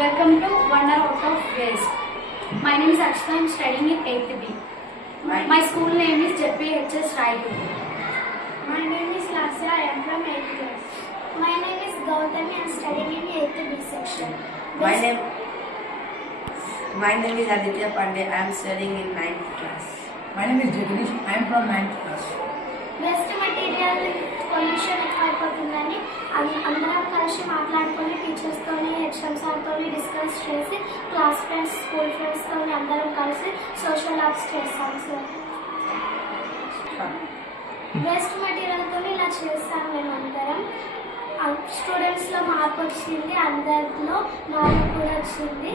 Welcome to Wonder Out of Waste. My name is Akshita. I am studying in 8th B. My school name is JPHS Raidu. My name is Lasya. I am from 8th class. My name is Gautami. I am studying in 8th B section. My name is Aditya Pandey. I am studying in 9th class. My name is Jagdish. I am from 9th class. Waste material pollution ఎక్కువైపోతుందని అందరం కలిసి మాట్లాడుకొని టీచర్స్తోని HM సార్తోని discuss చేసి class friends school ఫ్రెండ్స్తో అందరం కలిసి సోషల్ వర్క్స్ చేస్తాం సార్. వేస్ట్ మెటీరియల్తో ఇలా చేస్తాం మేము అందరం. స్టూడెంట్స్లో మార్పు వచ్చింది, అందరిలో మార్పు కూడా వచ్చింది.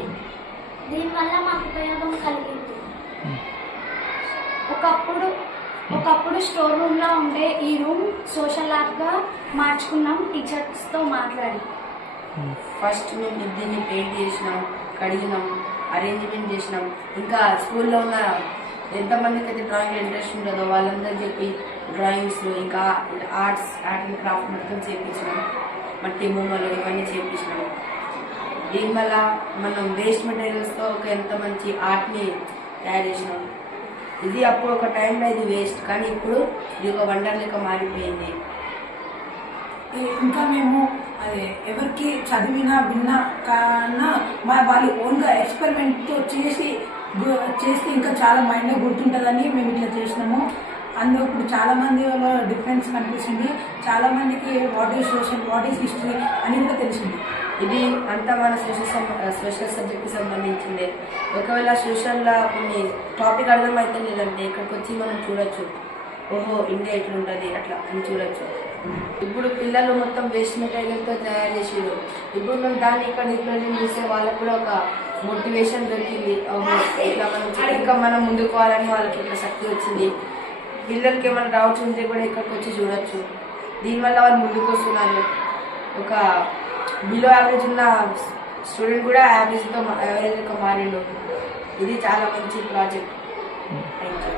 దీనివల్ల మాకు ఉపయోగం కలిగింది. ఒకప్పుడు స్టోర్ రూమ్లో ఉండే ఈ రూమ్ సోషల్ ల్యాబ్గా మార్చుకున్నాం టీచర్స్తో మాట్లాడి. ఫస్ట్ మేము దీన్ని పెయింట్ చేసినాం, కడిగినాం, అరేంజ్మెంట్ చేసినాం. ఇంకా స్కూల్లో ఉన్న ఎంతమందికి అయితే డ్రాయింగ్ ఇంట్రెస్ట్ ఉంటుందో వాళ్ళందరూ చెప్పి డ్రాయింగ్స్ ఇంకా ఆర్ట్ అండ్ క్రాఫ్ట్ మొత్తం చేయించినాం. మట్టి బొమ్మలు ఇవన్నీ చేయించినాం. దీనివల్ల మనం వేస్ట్ మెటీరియల్స్తో ఎంత మంచి ఆర్ట్ని తయారు చేసినాం. ఇది అప్పుడు ఒక టైంలో ఇది వేస్ట్, కానీ ఇప్పుడు ఇది ఒక వండర్ లెక్క మారిపోయింది. ఇంకా మేము ఎవరికి చదివినా విన్నా కన్నా వాళ్ళు ఓన్గా ఎక్స్పెరిమెంట్తో చేస్తే ఇంకా చాలా మైండ్లో గుర్తుంటుందని మేము ఇట్లా చేసినాము. అందులో ఇప్పుడు చాలా మంది డిఫరెన్స్ కనిపిస్తుంది. చాలా మందికి what is social, what is history అని కూడా తెలిసింది. ఇది అంతా మన సోషల్ సబ్జెక్ట్కి సంబంధించిందే. ఒకవేళ సోషల్లో కొన్ని టాపిక్ అర్థమైతే లేదంటే ఇక్కడికి వచ్చి మనం చూడొచ్చు, ఓహో ఇండియా ఎట్లుంటుంది అట్లా అని చూడొచ్చు. ఇప్పుడు పిల్లలు మొత్తం వేస్ట్ మెటీరియల్తో తయారు చేసేది. ఇప్పుడు మనం దాన్ని ఇక్కడ రిప్రజెంట్ చేసే వాళ్ళకు కూడా ఒక మోటివేషన్ దొరికింది. ఇట్లా ఇంకా మనం ముందుకు పోవాలని వాళ్ళకి ఇట్లా శక్తి వచ్చింది. పిల్లలకి ఏమైనా డౌట్స్ ఉంటే కూడా ఇక్కడికి వచ్చి చూడొచ్చు. దీనివల్ల వాళ్ళు ముందుకు వస్తున్నారు. ఒక బిలో యావరేజ్ ఉన్న స్టూడెంట్ కూడా యావరేజ్గా మారిండు. ఇది చాలా మంచి ప్రాజెక్ట్. Thank you.